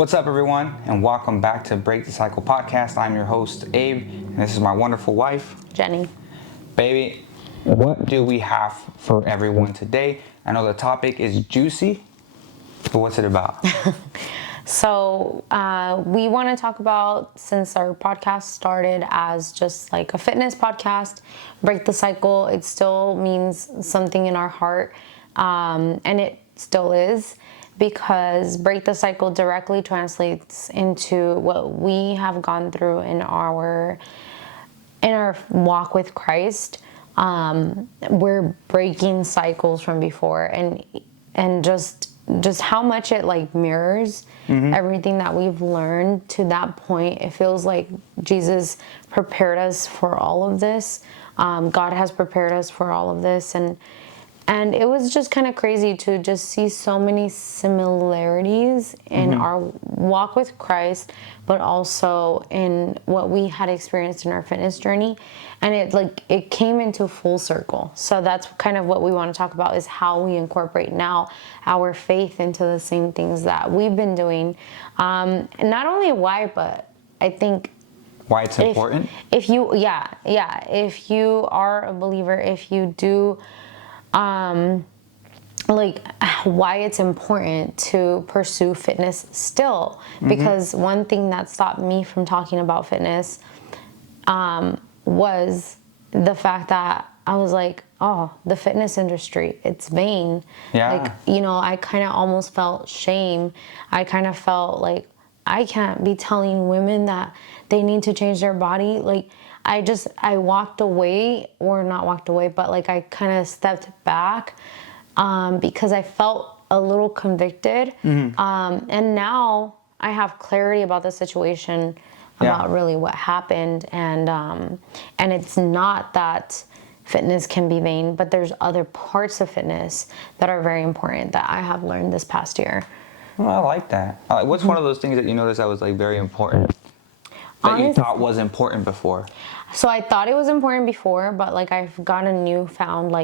What's up, everyone, and welcome back to Break the Cycle podcast. I'm your host, Abe, and this is my wonderful wife, Jenny. Baby, what do we have for everyone today? I know the topic is juicy, but what's it about? So we want to talk about, since our podcast started as just like a fitness podcast, Break the Cycle, it still means something in our heart, and it still is, because Break the Cycle directly translates into what we have gone through in our walk with Christ. We're breaking cycles from before, and just how much it like mirrors everything that we've learned to that point. It feels like Jesus prepared us for all of this. God has prepared us for all of this, and it was just kind of crazy to just see so many similarities in our walk with Christ, but also in what we had experienced in our fitness journey. And it came into full circle. So that's kind of what we want to talk about, is how we incorporate now our faith into the same things that we've been doing. And not only why, but I think Why it's important? If you are a believer, if you do, why it's important to pursue fitness still. Because one thing that stopped me from talking about fitness was the fact that I was like, oh, the fitness industry, it's vain. Yeah. I kind of almost felt shame. I kind of felt like I can't be telling women that they need to change their body. I walked away, or not walked away, but I kind of stepped back because I felt a little convicted. And now I have clarity about the situation, about really what happened. And it's not that fitness can be vain, but there's other parts of fitness that are very important that I have learned this past year. Well, I like that. What's one of those things that you noticed that was very important? That you thought was important before? So I thought it was important before, but I've got a newfound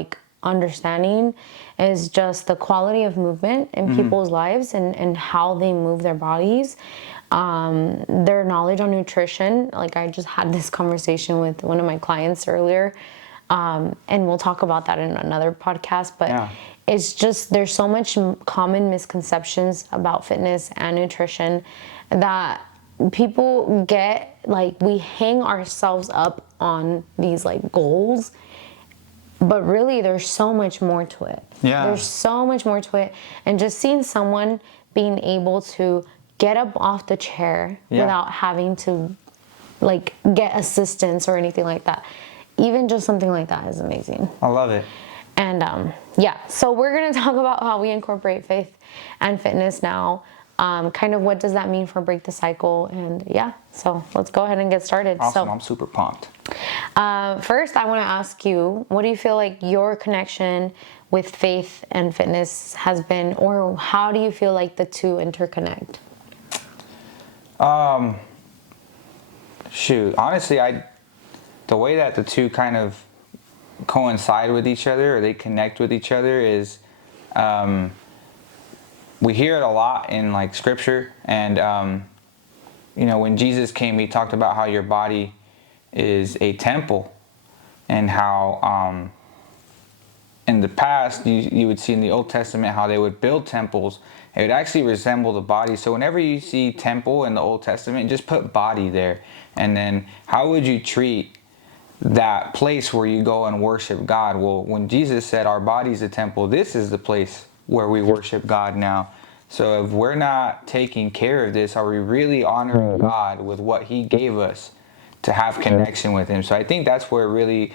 understanding, is just the quality of movement in people's lives and how they move their bodies, their knowledge on nutrition. I just had this conversation with one of my clients earlier, and we'll talk about that in another podcast, but it's just, there's so much common misconceptions about fitness and nutrition that people get, we hang ourselves up on these goals, but really there's so much more to it. There's so much more to it. And just seeing someone being able to get up off the chair without having to get assistance or anything like that, even just something like that is amazing. I love it. And so we're going to talk about how we incorporate faith and fitness now. Kind of what does that mean for Break the Cycle? And so let's go ahead and get started. Awesome. I'm super pumped. First, I want to ask you, what do you feel like your connection with faith and fitness has been, or how do you feel like the two interconnect? Honestly, the way that the two kind of coincide with each other, or they connect with each other, is we hear it a lot in scripture. And when Jesus came, he talked about how your body is a temple, and how in the past you would see in the Old Testament how they would build temples. It would actually resemble the body. So whenever you see temple in the Old Testament, just put body there. And then how would you treat that place where you go and worship God? Well, when Jesus said our body's a temple, this is the place where we worship God now. So if we're not taking care of this, are we really honoring God with what he gave us to have connection with him? So I think that's where it really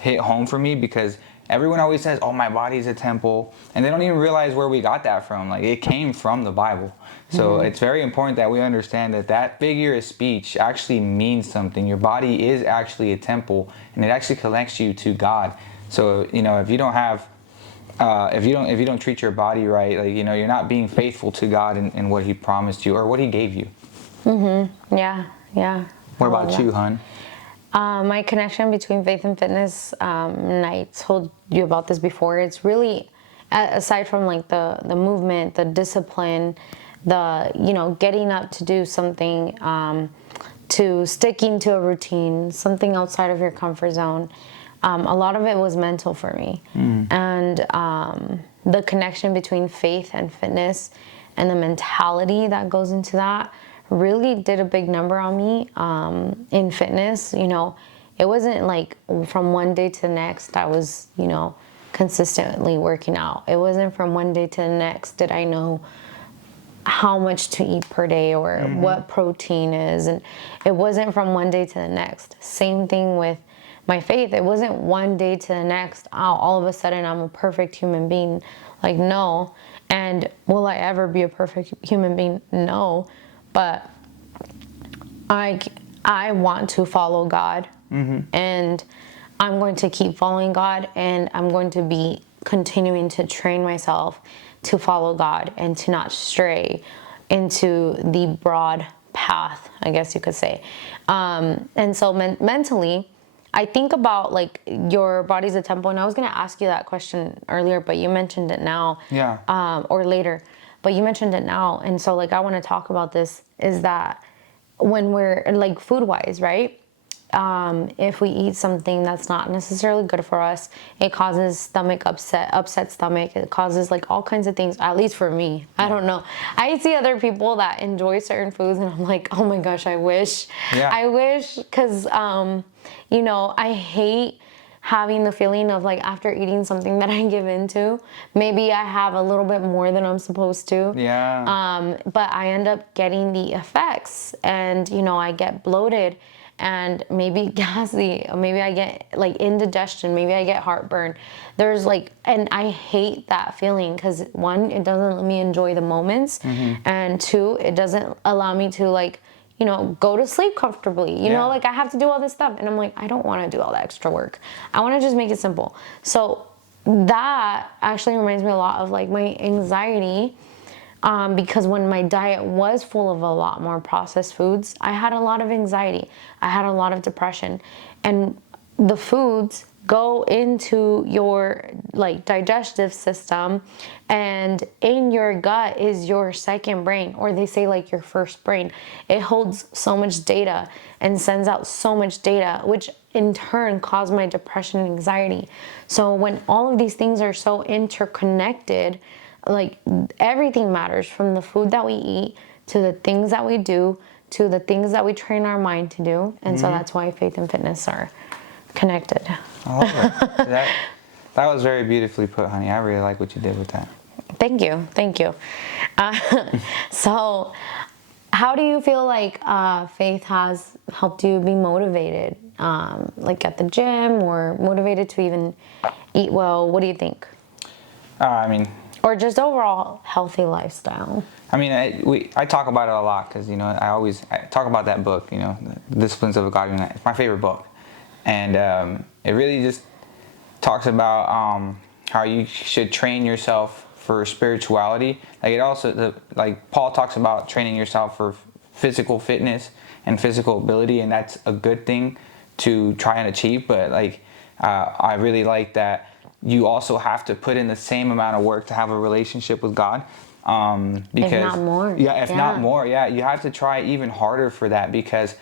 hit home for me, because everyone always says, oh, my body's a temple, and they don't even realize where we got that from. It came from the Bible. So it's very important that we understand that figure of speech actually means something. Your body is actually a temple, and it actually connects you to God. So if you don't have if you don't treat your body right, you're not being faithful to God and what he promised you or what he gave you. Yeah. What about you, hon? My connection between faith and fitness, and I told you about this before, it's really, aside from the movement, the discipline, getting up to do something, to sticking to a routine, something outside of your comfort zone. A lot of it was mental for me. And the connection between faith and fitness and the mentality that goes into that really did a big number on me in fitness. It wasn't like from one day to the next I was, consistently working out. It wasn't from one day to the next did I know how much to eat per day or what protein is. And it wasn't from one day to the next. Same thing with my faith. It wasn't one day to the next, all of a sudden I'm a perfect human being. Like, no. And will I ever be a perfect human being? No. But I want to follow God. And I'm going to keep following God, and I'm going to be continuing to train myself to follow God and to not stray into the broad path, I guess you could say. And so mentally, I think about like your body's a temple, and I was going to ask you that question earlier, but you mentioned it now. Yeah. Or later, but you mentioned it now. And so like I want to talk about this, is that when we're like food-wise, right? If we eat something that's not necessarily good for us, it causes stomach upset stomach. It causes like all kinds of things, at least for me. I don't know. I see other people that enjoy certain foods and I'm like, oh my gosh, I wish. Yeah. I wish, because, I hate having the feeling of like after eating something that I give into, maybe I have a little bit more than I'm supposed to. Yeah. But I end up getting the effects, and, I get bloated and maybe gassy, maybe I get like indigestion, maybe I get heartburn. There's like, and I hate that feeling because one, it doesn't let me enjoy the moments, and two, it doesn't allow me to like, go to sleep comfortably. Like I have to do all this stuff, and I'm like, I don't want to do all that extra work. I want to just make it simple. So that actually reminds me a lot of like my anxiety. Because when my diet was full of a lot more processed foods, I had a lot of anxiety. I had a lot of depression. And the foods go into your like digestive system, and in your gut is your second brain, or they say like your first brain. It holds so much data and sends out so much data, which in turn caused my depression and anxiety. So when all of these things are so interconnected, like everything matters, from the food that we eat to the things that we do to the things that we train our mind to do. And so that's why faith and fitness are connected. I love it. That was very beautifully put, honey. I really like what you did with that. Thank you. So how do you feel like faith has helped you be motivated, like at the gym, or motivated to even eat well? What do you think? Or just overall healthy lifestyle? I talk about it a lot because, I talk about that book, The Disciplines of a God. It's my favorite book. And it really just talks about how you should train yourself for spirituality. Like it also, like Paul talks about training yourself for physical fitness and physical ability, and that's a good thing to try and achieve. But I really like that you also have to put in the same amount of work to have a relationship with God. Because, if not more. Yeah, not more. Yeah, you have to try even harder for that, because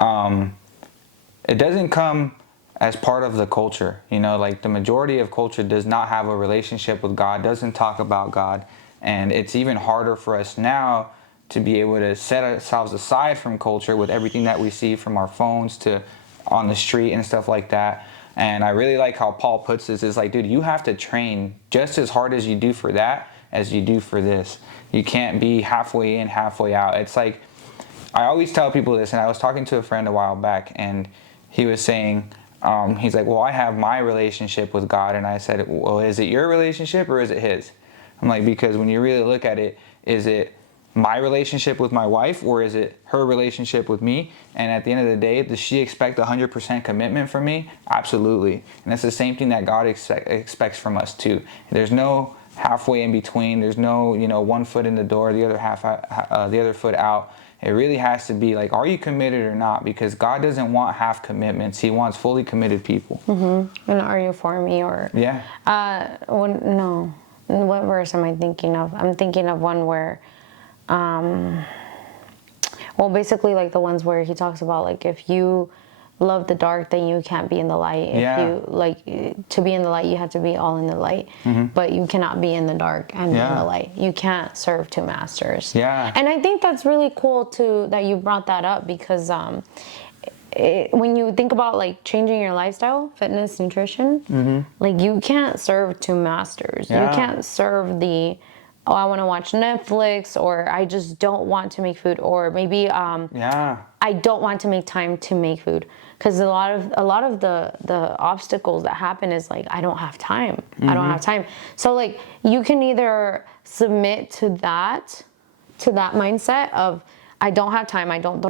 it doesn't come as part of the culture. Like the majority of culture does not have a relationship with God, doesn't talk about God. And it's even harder for us now to be able to set ourselves aside from culture with everything that we see from our phones to on the street and stuff like that. And I really like how Paul puts this, is like, dude, you have to train just as hard as you do for that as you do for this. You can't be halfway in, halfway out. It's like, I always tell people this, and I was talking to a friend a while back, and he was saying, he's like, well, I have my relationship with God. And I said, well, is it your relationship or is it his? I'm like, because when you really look at it, is it my relationship with my wife, or is it her relationship with me? And at the end of the day, does she expect 100% commitment from me? Absolutely. And that's the same thing that God expects from us too. There's no halfway in between. There's no, one foot in the door, the other foot out. It really has to be like, are you committed or not? Because God doesn't want half commitments. He wants fully committed people. And are you for me, or? Yeah. No. What verse am I thinking of? I'm thinking of one where well, basically like the ones where he talks about like if you love the dark, then you can't be in the light. If you like to be in the light, you have to be all in the light. But you cannot be in the dark and be in the light. You can't serve two masters. Yeah. And I think that's really cool too that you brought that up, because when you think about like changing your lifestyle, fitness, nutrition, like you can't serve two masters. You can't serve the, oh, I want to watch Netflix, or I just don't want to make food, or maybe I don't want to make time to make food, because a lot of the obstacles that happen is like I don't have time. I don't have time. So like you can either submit to that mindset of I don't have time, I don't,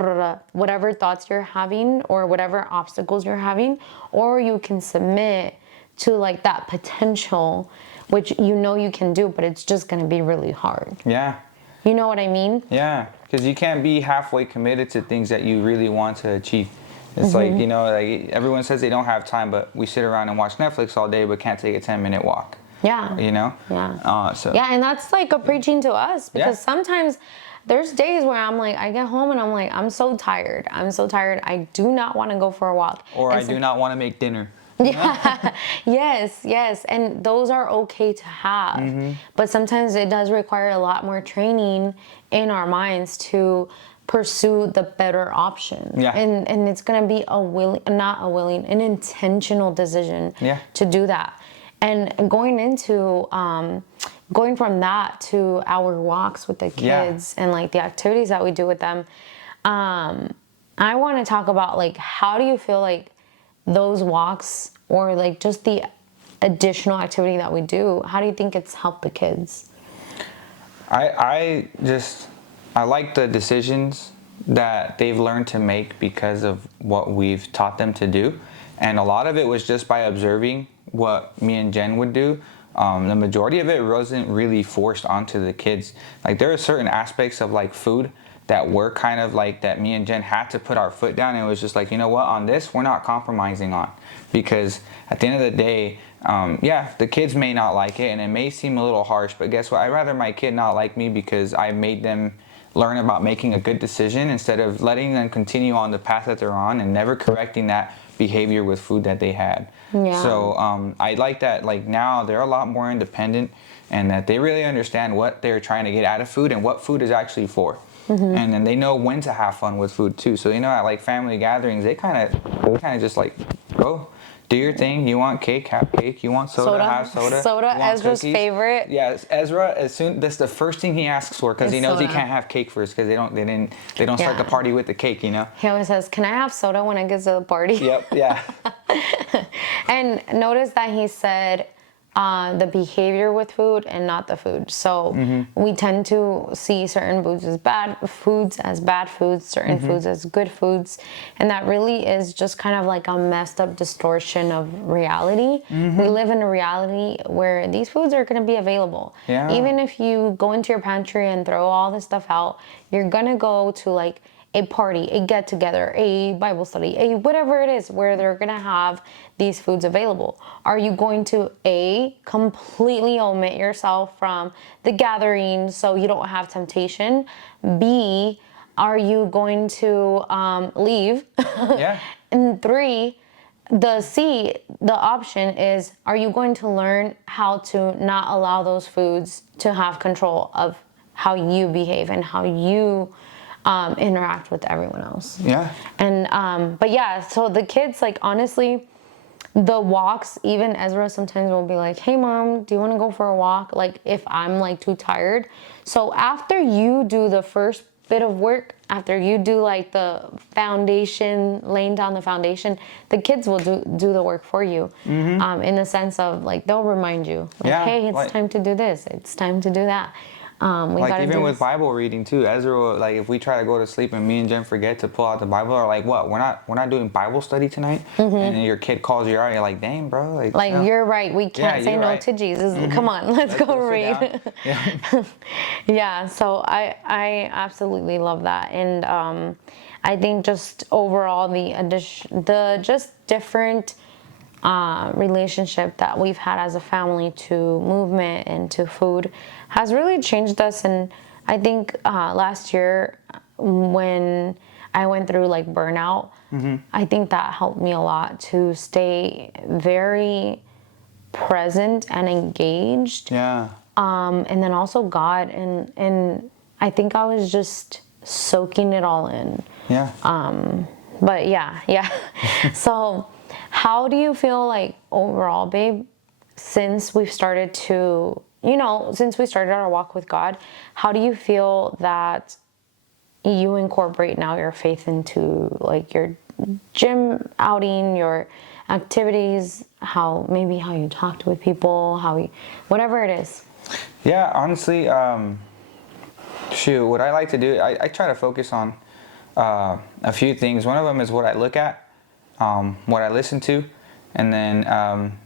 whatever thoughts you're having or whatever obstacles you're having, or you can submit to like that potential, which you know you can do, but it's just going to be really hard. Yeah. You know what I mean? Yeah, because you can't be halfway committed to things that you really want to achieve. It's like, you know, like everyone says they don't have time, but we sit around and watch Netflix all day, but can't take a 10-minute walk. Yeah. You know? Yeah. So. Yeah, and that's like a preaching to us, because sometimes there's days where I'm like, I get home and I'm like, I'm so tired. I do not want to go for a walk. Or I do not want to make dinner. Yeah. Yes. And those are okay to have. But sometimes it does require a lot more training in our minds to pursue the better option. Yeah. And it's going to be an intentional decision to do that. And going from that to our walks with the kids and like the activities that we do with them, I want to talk about like, how do you feel like those walks, or like just the additional activity that we do, how do you think it's helped the kids? I like the decisions that they've learned to make because of what we've taught them to do. And a lot of it was just by observing what me and Jen would do. The majority of it wasn't really forced onto the kids. Like there are certain aspects of like food that were kind of like that me and Jen had to put our foot down, and it was just like, you know what, on this we're not compromising on, because at the end of the day, the kids may not like it and it may seem a little harsh, but guess what, I'd rather my kid not like me because I made them learn about making a good decision instead of letting them continue on the path that they're on and never correcting that behavior with food that they had. So I like that, like now they're a lot more independent, and that they really understand what they're trying to get out of food and what food is actually for. And then they know when to have fun with food too. So, you know, at like family gatherings, they kind of just like, bro, do your thing. You want cake, have cake. You want soda, have soda. Soda, Ezra's favorite. Yeah, Ezra. That's the first thing he asks for, because he knows he can't have cake first, because they don't start the party with the cake. You know. He always says, "Can I have soda when it gets to the party?" Yep. Yeah. And notice that he said the behavior with food and not the food. So we tend to see certain foods as bad foods, certain foods as good foods. And that really is just kind of like a messed up distortion of reality. We live in a reality where these foods are going to be available. Yeah. Even if you go into your pantry and throw all this stuff out, you're going to go to like a party, a get together, a Bible study, a whatever it is where they're going to have these foods available. Are you going to A, completely omit yourself from the gathering so you don't have temptation? B, are you going to leave? Yeah. And 3, the option is, are you going to learn how to not allow those foods to have control of how you behave and how you interact with everyone else? Yeah. And but yeah, so the kids, like, honestly, the walks, even Ezra sometimes will be like, hey mom, do you want to go for a walk? Like if I'm like too tired. So after you do the first bit of work, after you do like the foundation, laying down the foundation, the kids will do the work for you. In the sense of like, they'll remind you, like, hey, it's time to do this, it's time to do that. Like even with Bible reading too, Ezra will, like if we try to go to sleep and me and Jen forget to pull out the Bible, or like, what, we're not doing Bible study tonight, and then your kid calls you out, you're like, dang bro, like no. You're right, we can't say no to Jesus. Come on, let's go read. Yeah, so I absolutely love that. And I think just overall the just different relationship that we've had as a family to movement and to food has really changed us. And I think last year when I went through like burnout, I think that helped me a lot to stay very present and engaged. Yeah. And then also God, and I think I was just soaking it all in. Yeah. But yeah. So how do you feel like overall, babe, since we've started to, since we started our walk with God, how do you feel that you incorporate now your faith into like your gym outing, your activities, how you talked with people, whatever it is? Yeah, honestly, what I like to do, I try to focus on a few things. One of them is what I look at, what I listen to, and then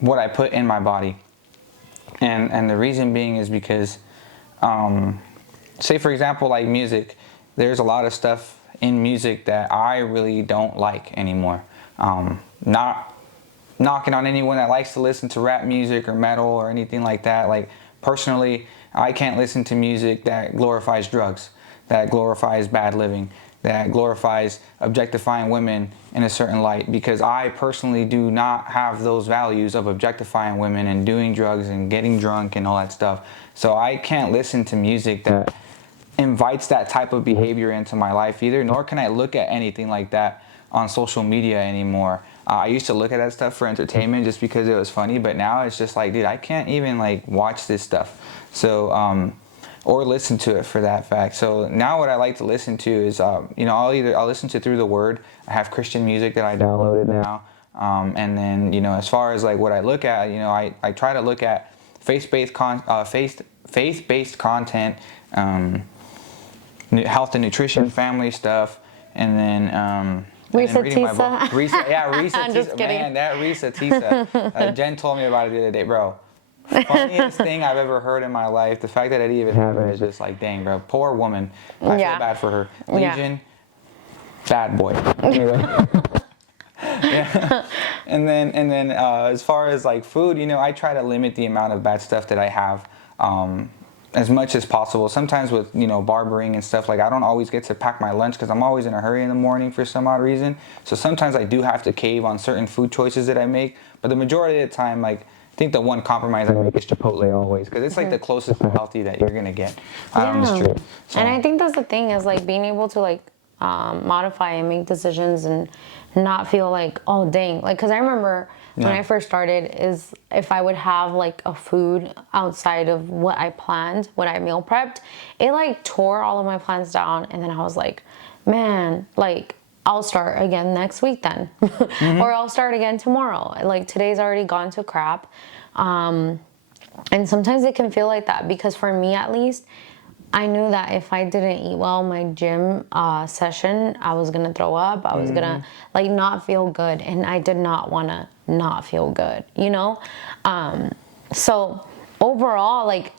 what I put in my body. And the reason being is because, say for example, like music, there's a lot of stuff in music that I really don't like anymore. Not knocking on anyone that likes to listen to rap music or metal or anything like that. Like personally, I can't listen to music that glorifies drugs, that glorifies bad living, that glorifies objectifying women in a certain light, because I personally do not have those values of objectifying women and doing drugs and getting drunk and all that stuff. So I can't listen to music that invites that type of behavior into my life either, nor can I look at anything like that on social media anymore. I used to look at that stuff for entertainment just because it was funny, but now it's just like, dude, I can't even like watch this stuff. So, or listen to it for that fact. So now what I like to listen to is, I'll listen to through the Word. I have Christian music that I downloaded now. And then, as far as like what I look at, I try to look at faith-based content, health and nutrition, family stuff, and then Risa reading my Tisa. book. Risa I'm Tisa. just kidding. Man, that Risa Tisa. Jen told me about it the other day, bro. Funniest thing I've ever heard in my life. The fact that it even happened is just like, dang, bro. Poor woman. I feel bad for her. Legion, bad boy. Yeah. And then as far as like food, I try to limit the amount of bad stuff that I have. As much as possible. Sometimes with barbering and stuff, like I don't always get to pack my lunch because I'm always in a hurry in the morning for some odd reason. So sometimes I do have to cave on certain food choices that I make, but the majority of the time, like I think the one compromise I make is Chipotle always, because it's like the closest to healthy that you're gonna get on the street. So. And I think that's the thing, is like being able to like modify and make decisions and not feel like, oh dang, like, because I remember when I first started, is if I would have like a food outside of what I planned, what I meal prepped, it like tore all of my plans down. And then I was like, man, like I'll start again next week then. Or I'll start again tomorrow. Like today's already gone to crap. And sometimes it can feel like that, because for me at least, I knew that if I didn't eat well my gym session, I was gonna throw up. I was gonna like not feel good, and I did not want to not feel good, So overall, like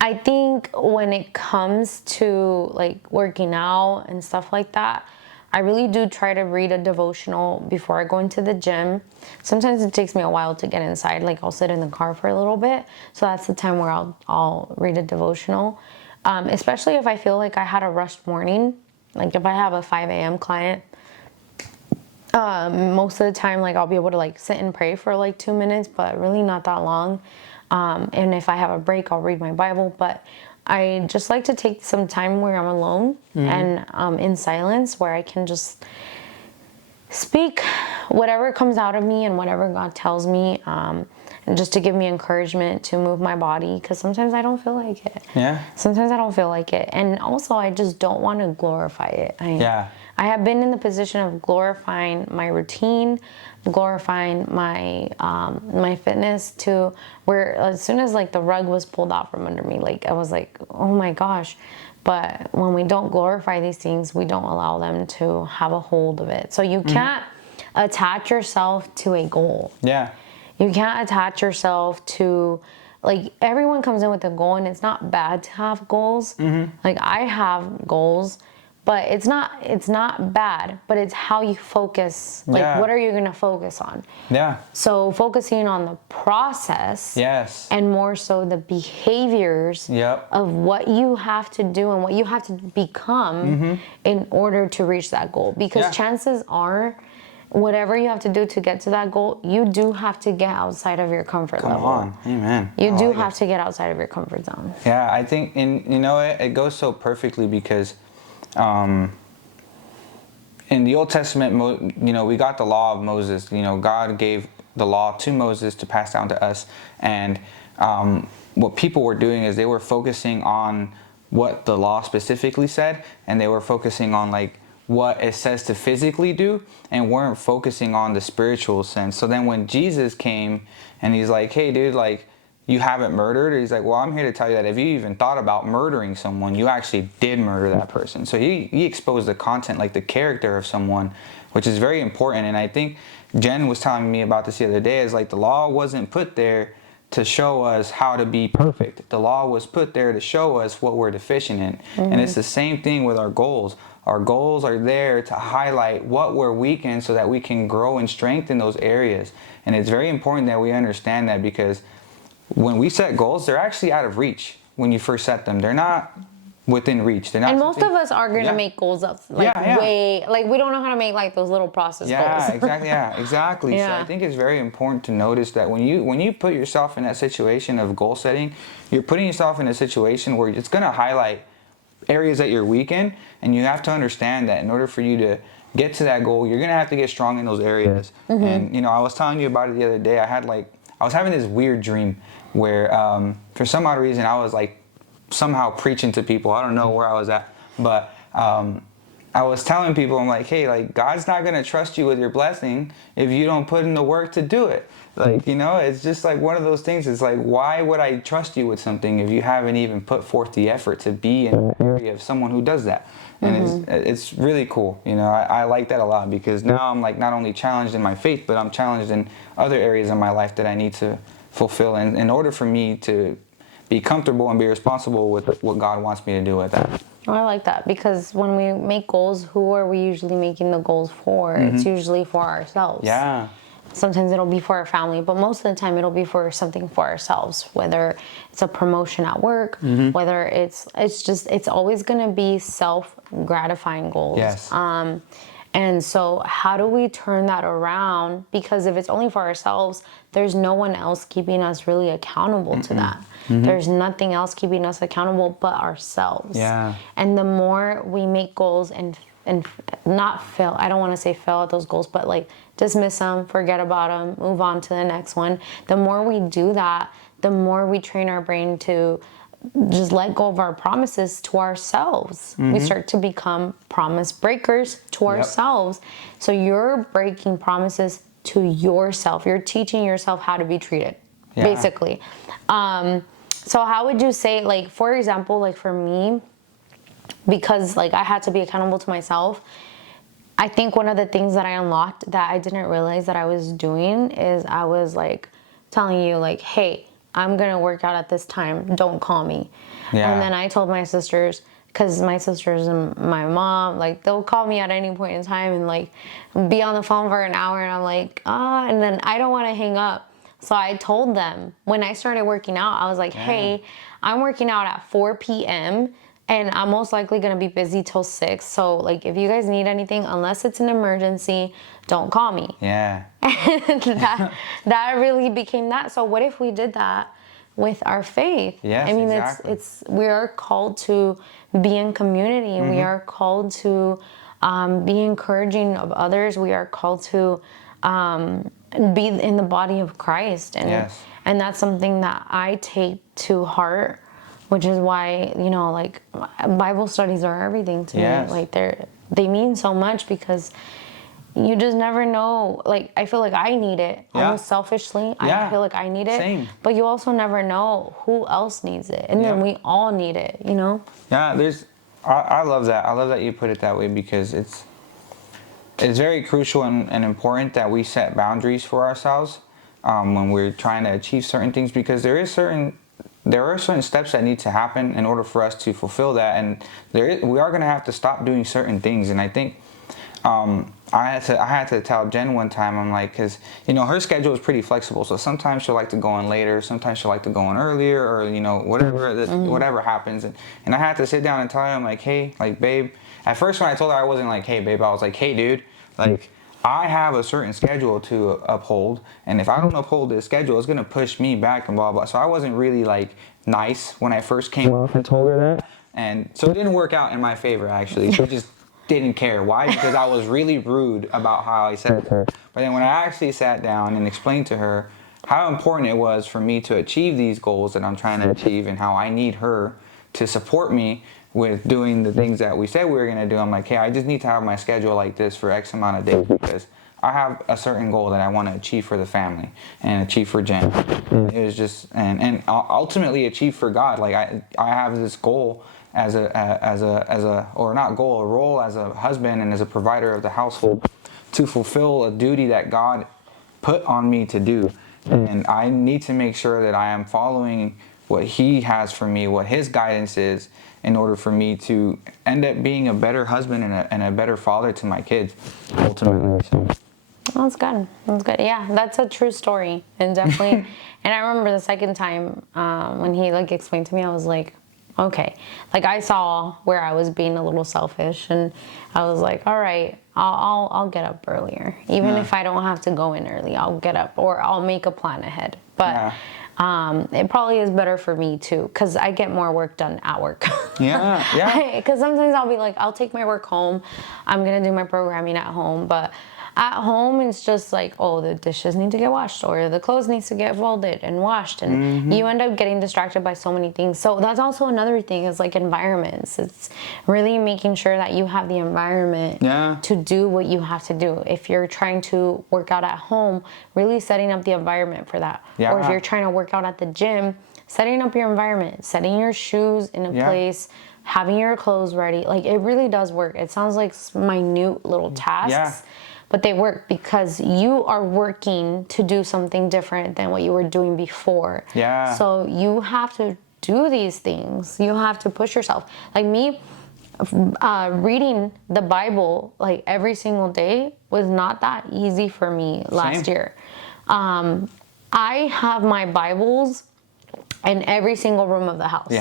I think when it comes to like working out and stuff like that, I really do try to read a devotional before I go into the gym. Sometimes it takes me a while to get inside. Like I'll sit in the car for a little bit, so that's the time where I'll read a devotional. Especially if I feel like I had a rushed morning, like if I have a 5 a.m. client, most of the time, like I'll be able to like sit and pray for like 2 minutes, but really not that long. And if I have a break, I'll read my Bible, but I just like to take some time where I'm alone and in silence, where I can just speak whatever comes out of me and whatever God tells me, and just to give me encouragement to move my body, because sometimes I don't feel like it. Yeah. Sometimes I don't feel like it. And also I just don't want to glorify it. I have been in the position of glorifying my routine, glorifying my my fitness, to where as soon as like the rug was pulled out from under me, like I was like, oh my gosh. But when we don't glorify these things, we don't allow them to have a hold of it. So you can't attach yourself to a goal. Yeah. You can't attach yourself to, like, everyone comes in with a goal, and it's not bad to have goals. Like I have goals, but it's not bad, but it's how you focus. Like, Yeah. what are you going to focus on? Yeah. So focusing on the process, Yes. and more so the behaviors Yep. of what you have to do and what you have to become in order to reach that goal. Because Yeah. chances are, whatever you have to do to get to that goal, you do have to get outside of your comfort level. Come on. Amen. You do have to get outside of your comfort zone. Yeah, I think, and you know, it goes so perfectly because in the Old Testament, you know, we got the law of Moses. You know, God gave the law to Moses to pass down to us. And what people were doing is they were focusing on what the law specifically said, and they were focusing on like what it says to physically do, and weren't focusing on the spiritual sense. So then when Jesus came and he's like, hey dude, like, you haven't murdered? He's like, well, I'm here to tell you that if you even thought about murdering someone, you actually did murder that person. So he exposed the content, like the character of someone, which is very important. And I think Jen was telling me about this the other day, is like the law wasn't put there to show us how to be perfect. The law was put there to show us what we're deficient in. And it's the same thing with our goals. Our goals are there to highlight what we're weak in so that we can grow and strengthen those areas. And it's very important that we understand that, because when we set goals, they're actually out of reach when you first set them. They're not within reach. They're not. And most of us are going to make goals up way, like, we don't know how to make like those little process goals. Exactly. So I think it's very important to notice that when you put yourself in that situation of goal setting, you're putting yourself in a situation where it's going to highlight areas that you're weak in, and you have to understand that in order for you to get to that goal, you're going to have to get strong in those areas. And you know, I was telling you about it the other day. I was having this weird dream where for some odd reason I was like somehow preaching to people. I don't know where I was at, but I was telling people, I'm like, hey, like, God's not going to trust you with your blessing if you don't put in the work to do it. Like, you know, it's just like one of those things. It's like, why would I trust you with something if you haven't even put forth the effort to be in an area of someone who does that? And it's really cool. You know, I like that a lot, because now I'm like not only challenged in my faith, but I'm challenged in other areas of my life that I need to fulfill in order for me to be comfortable and be responsible with what God wants me to do with that. I like that, because when we make goals, who are we usually making the goals for? It's usually for ourselves. Yeah. Sometimes it'll be for our family, but most of the time it'll be for something for ourselves, whether it's a promotion at work, whether it's always going to be self-gratifying goals. Yes. And so how do we turn that around? Because if it's only for ourselves, there's no one else keeping us really accountable to that. There's nothing else keeping us accountable but ourselves. Yeah. And the more we make goals and not fail, I don't want to say fail at those goals, but like dismiss them, forget about them, move on to the next one. The more we do that, the more we train our brain to just let go of our promises to ourselves. We start to become promise breakers to ourselves. So you're breaking promises to yourself. You're teaching yourself how to be treated, basically. So how would you say, like, for example, like for me, because like I had to be accountable to myself, I think one of the things that I unlocked that I didn't realize that I was doing is I was like telling you like, hey, I'm going to work out at this time. Don't call me. Yeah. And then I told my sisters, because my sisters and my mom, like, they'll call me at any point in time and like be on the phone for an hour, and I'm like, and then I don't want to hang up. So I told them when I started working out, I was like, hey, I'm working out at 4 p.m. and I'm most likely going to be busy till 6. So like, if you guys need anything, unless it's an emergency, don't call me. Yeah. And that really became that. So what if we did that with our faith? Yes, I mean, exactly. we are called to be in community. We are called to be encouraging of others. We are called to be in the body of Christ. And and that's something that I take to heart, which is why, you know, like, Bible studies are everything to me. Like, they mean so much, because you just never know. Like, I feel like I need it almost selfishly. I feel like I need it. Same. But you also never know who else needs it. And then we all need it, you know? Yeah, I love that. I love that you put it that way, because it's very crucial and important that we set boundaries for ourselves when we're trying to achieve certain things, because there is certain there are certain steps that need to happen in order for us to fulfill that, and we are going to have to stop doing certain things. And I think I had to tell Jen one time, I'm like, because her schedule is pretty flexible, so sometimes she'll like to go in later, sometimes she'll like to go in earlier, or whatever happens, and I had to sit down and tell her, I'm like, hey, like, babe. At first when I told her, I wasn't like, hey, babe, I was like, hey, dude, like, I have a certain schedule to uphold, and if I don't uphold this schedule, it's gonna push me back and blah blah. So I wasn't really like nice when I first came off and told her that, and so it didn't work out in my favor actually. She just didn't care. Why? Because I was really rude about how I said it to her. But then when I actually sat down and explained to her how important it was for me to achieve these goals that I'm trying to achieve, and how I need her to support me with doing the things that we said we were going to do, I'm like, hey, I just need to have my schedule like this for X amount of days, because I have a certain goal that I want to achieve for the family and achieve for Jen. It was just, and ultimately achieve for God. Like I have this goal as a or not goal, a role as a husband and as a provider of the household, to fulfill a duty that God put on me to do. And I need to make sure that I am following what He has for me, what His guidance is, in order for me to end up being a better husband and a better father to my kids, ultimately. So. That's good. That's good. Yeah, that's a true story, and definitely. And I remember the second time when he like explained to me, I was like, okay, like I saw where I was being a little selfish, and I was like, all right, I'll get up earlier, even if I don't have to go in early. I'll get up, or I'll make a plan ahead. But it probably is better for me too, because I get more work done at work. Yeah. Because sometimes I'll be like, I'll take my work home. I'm gonna do my programming at home, but at home it's just like, oh, the dishes need to get washed, or the clothes needs to get folded and washed, and you end up getting distracted by so many things. So that's also another thing, is like environments. It's really making sure that you have the environment to do what you have to do. If you're trying to work out at home, really setting up the environment for that. Or if you're trying to work out at the gym, setting up your environment, setting your shoes in a place, having your clothes ready. Like, it really does work. It sounds like minute little tasks, but they work because you are working to do something different than what you were doing before. So you have to do these things. You have to push yourself. Like me, reading the Bible like every single day was not that easy for me last year. I have my Bibles in every single room of the house.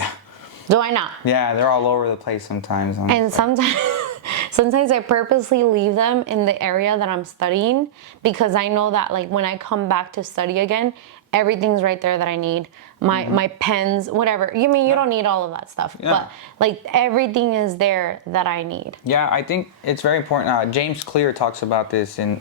Do I not? Yeah, they're all over the place sometimes. And sometimes I purposely leave them in the area that I'm studying, because I know that like when I come back to study again, everything's right there that I need. My pens, whatever. You don't need all of that stuff, but like everything is there that I need. Yeah, I think it's very important. James Clear talks about this in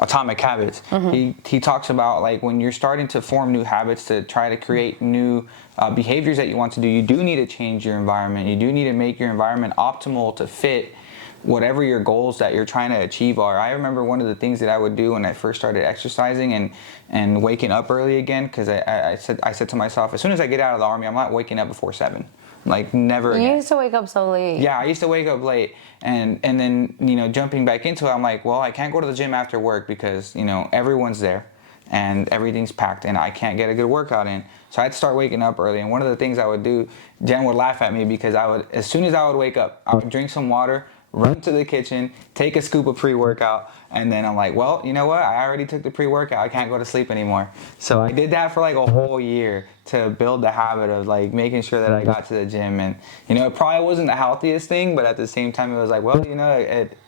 Atomic Habits. He talks about like when you're starting to form new habits to try to create new behaviors that you want to do, you do need to change your environment. You do need to make your environment optimal to fit whatever your goals that you're trying to achieve are. I remember one of the things that I would do when I first started exercising and waking up early again, because I said to myself, as soon as I get out of the Army, I'm not waking up before 7. Like, never again. You used to wake up so late. Yeah, I used to wake up late, and then jumping back into it, I'm like, well, I can't go to the gym after work because everyone's there and everything's packed and I can't get a good workout in. So I had to start waking up early. And one of the things I would do, Jen would laugh at me, because as soon as I would wake up, I would drink some water, run to the kitchen, take a scoop of pre-workout, and then I'm like, well, you know what? I already took the pre-workout. I can't go to sleep anymore. So I did that for like a whole year to build the habit of like making sure that I got to the gym. And it probably wasn't the healthiest thing, but at the same time it was like, well,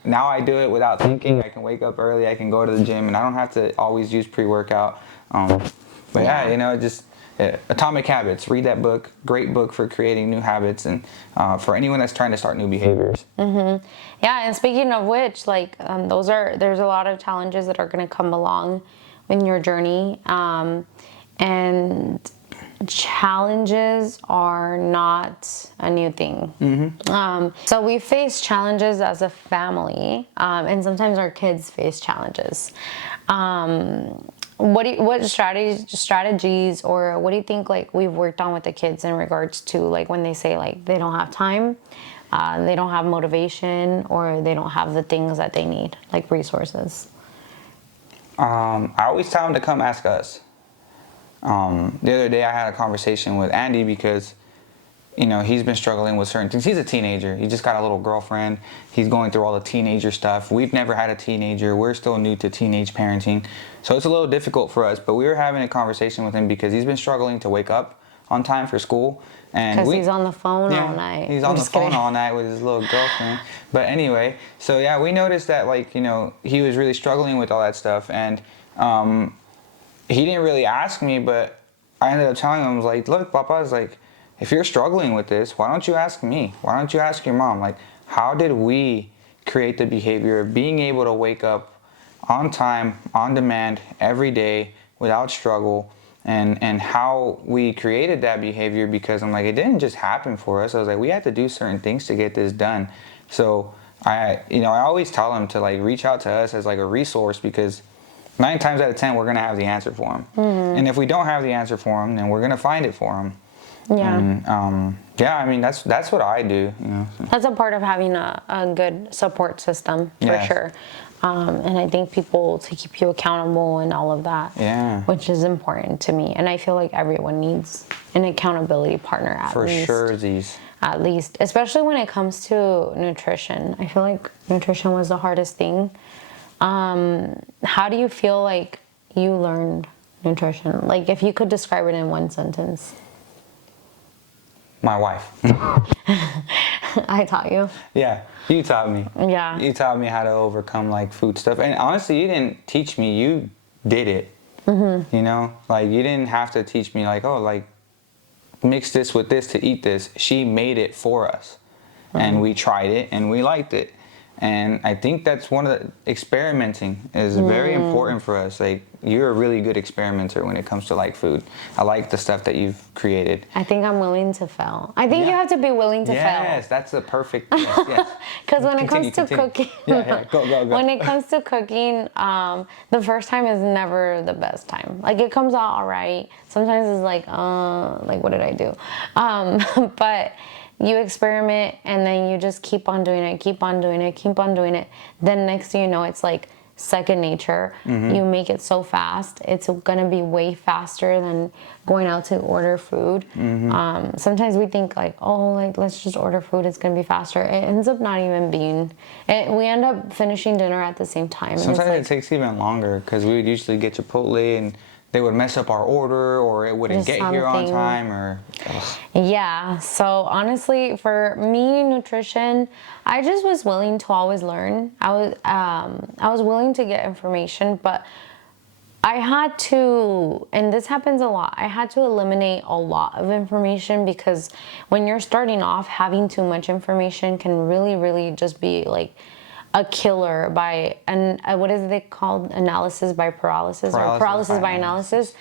now I do it without thinking. I can wake up early, I can go to the gym, and I don't have to always use pre-workout. Atomic Habits, read that book. Great book for creating new habits, and for anyone that's trying to start new behaviors. Yeah, and speaking of which, like there's a lot of challenges that are going to come along in your journey, and challenges are not a new thing. So we face challenges as a family, and sometimes our kids face challenges. What strategies or what do you think like we've worked on with the kids in regards to like when they say like they don't have time, they don't have motivation, or they don't have the things that they need, like resources? I always tell them to come ask us. The other day I had a conversation with Andy because, he's been struggling with certain things. He's a teenager. He just got a little girlfriend. He's going through all the teenager stuff. We've never had a teenager. We're still new to teenage parenting. So it's a little difficult for us. But we were having a conversation with him because he's been struggling to wake up on time for school. Because he's on the phone all night. He's on the phone all night with his little girlfriend. But anyway, so yeah, we noticed that he was really struggling with all that stuff. And he didn't really ask me, but I ended up telling him, I was like, look, Papa, I was like, if you're struggling with this, why don't you ask me? Why don't you ask your mom? Like, how did we create the behavior of being able to wake up on time, on demand, every day without struggle? And how we created that behavior, because I'm like, it didn't just happen for us. I was like, we had to do certain things to get this done. So I always tell them to reach out to us as a resource, because 9 times out of 10, we're going to have the answer for them. And if we don't have the answer for them, then we're going to find it for them. Yeah. And, that's what I do. That's a part of having a good support system, for sure. And I think people to keep you accountable and all of that, which is important to me. And I feel like everyone needs an accountability partner at least. For sure, At least, especially when it comes to nutrition. I feel like nutrition was the hardest thing. How do you feel like you learned nutrition? Like, if you could describe it in one sentence. My wife. I taught you. Yeah, you taught me. Yeah. You taught me how to overcome food stuff. And honestly, you didn't teach me, you did it. Mm-hmm. You didn't have to teach me mix this with this to eat this. She made it for us. Mm-hmm. And we tried it and we liked it. And I think that's one of the experimenting is very important for us. You're a really good experimenter when it comes to food. I like the stuff that you've created. I think I'm willing to fail. I think you have to be willing to fail. Yes, that's the perfect. Yes. Because when it comes to cooking, go. When it comes to cooking, the first time is never the best time. It comes out all right. Sometimes it's what did I do? But you experiment and then you just keep on doing it. Then next thing you know, it's second nature. Mm-hmm. You make it so fast. It's going to be way faster than going out to order food. Mm-hmm. Sometimes we think let's just order food. It's going to be faster. It ends up not even being. We end up finishing dinner at the same time. Sometimes it takes even longer because we would usually get Chipotle and they would mess up our order, or it wouldn't get here on time, or... Yeah, so honestly, for me, nutrition, I just was willing to always learn. I was willing to get information, but I had to, and this happens a lot, I had to eliminate a lot of information, because when you're starting off, having too much information can really, really just be a killer by, what is it called? Analysis by paralysis or paralysis by analysis.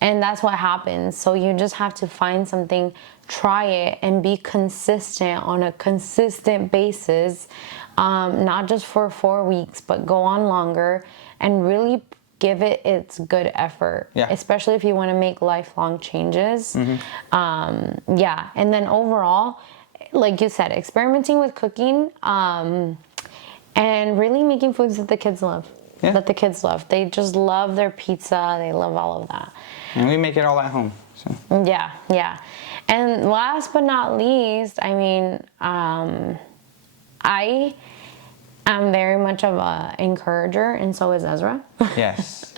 And that's what happens. So you just have to find something, try it, and be consistent on a consistent basis, not just for 4 weeks, but go on longer and really give it its good effort, especially if you want to make lifelong changes. Mm-hmm. And then overall, like you said, experimenting with cooking, and really making foods that the kids love. Yeah. That the kids love. They just love their pizza. They love all of that. And we make it all at home. So. Yeah. And last but not least, I am very much of an encourager, and so is Ezra. Yes.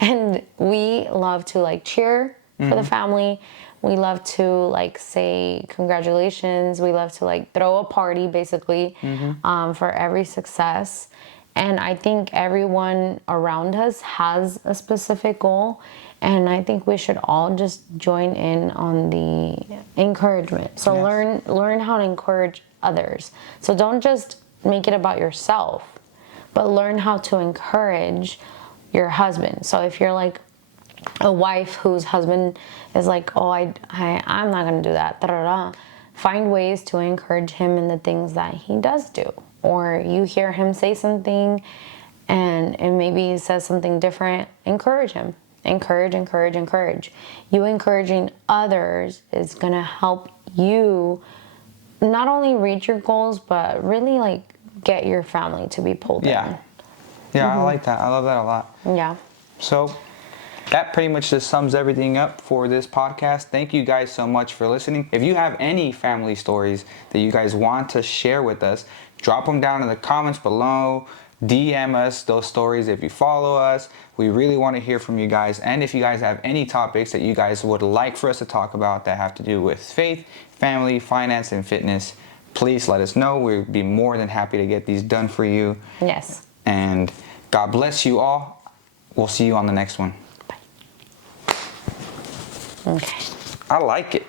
And we love to cheer for the family. We love to say congratulations. We love to throw a party basically for every success. And I think everyone around us has a specific goal. And I think we should all just join in on the encouragement. So learn how to encourage others. So don't just make it about yourself, but learn how to encourage your husband. So if you're a wife whose husband is I'm not going to do that. Find ways to encourage him in the things that he does do. Or you hear him say something and maybe he says something different, encourage him. Encourage. You encouraging others is going to help you not only reach your goals, but really get your family to be pulled in. Yeah, I like that. I love that a lot. Yeah. So, that pretty much just sums everything up for this podcast. Thank you guys so much for listening. If you have any family stories that you guys want to share with us, drop them down in the comments below. DM us those stories if you follow us. We really want to hear from you guys. And if you guys have any topics that you guys would like for us to talk about that have to do with faith, family, finance, and fitness, please let us know. We'd be more than happy to get these done for you. Yes. And God bless you all. We'll see you on the next one. Bye. Okay. I like it.